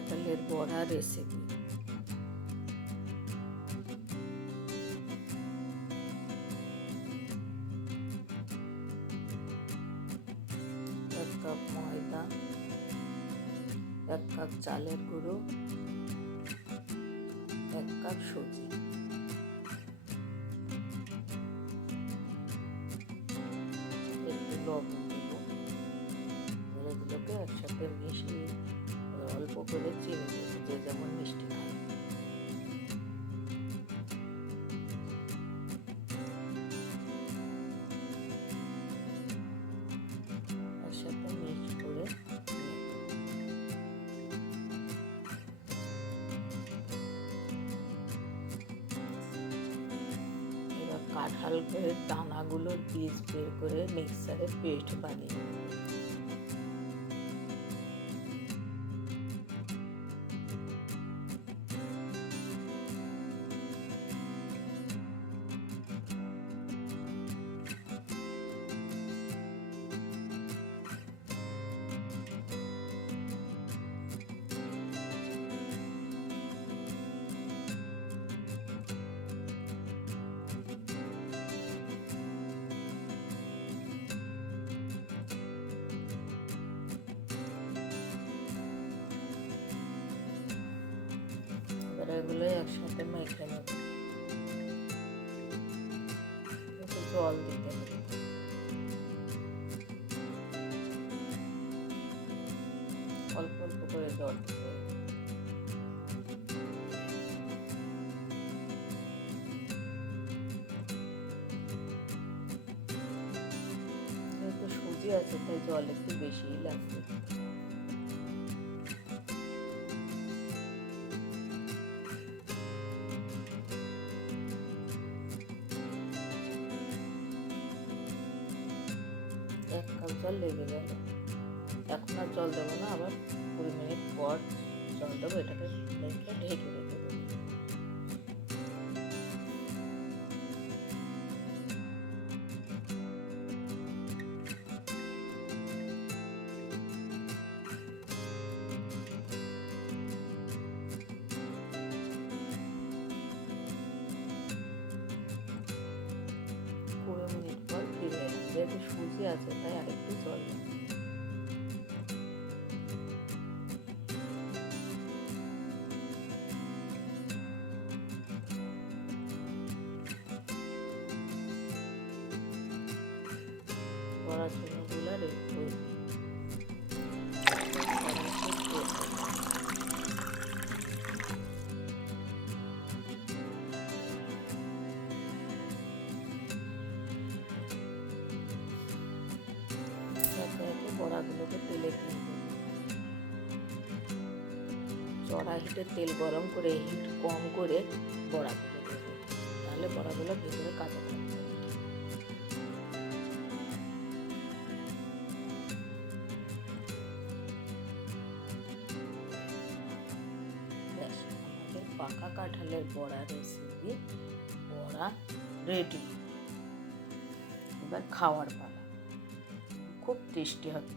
কাঁঠালের বড়া রেসিপি। এক কাপ ময়দা, 1 কাপ চালের গুঁড়ো, 1 কাপ সুজি, একটু লবণ দেবো। এগুলোকে একসাথে মিশিয়ে অল্প করে চিনি দেবো, যে যেমন মিষ্টি খায়। একসাথে মিক্স করে এবার কাঁঠালের দানাগুলোর বীজ বের করে মিক্সারে পেস্ট বানিয়ে নেব। এগুলো একসাথে মেখে নেব। একটু জল দিতে হবে, অল্প অল্প করে জল দিতে হবে। যেহেতু সুজি আছে তাই জল একটু বেশিই লাগবে। এক কাপ জল লেগে গেল। এখন আর জল দেবো না, আবার 20 মিনিট পর জল দেবো। এটাকে ঢেকে রেখে দেবো। মিনিট পর ফিরে এলাম। যেহেতু সুজি আছে তাই আরেকটু জল দেব। বড়ার জন্য গুলা রেডি করে দিই। বড়াগুলোকে তেলে দিয়ে দেব। চড়া হিটে তেল গরম করে হিট কম করে বড়াগুলো দেবো, তাহলে বড়াগুলো ভেতরে কাঁচা থাকবে। ব্যাস, আমাদের পাকা কাঁঠালের বড়া রেসিপি বড়া রেডি। এবার খাওয়ার পালা। খুব টেস্টি হবে।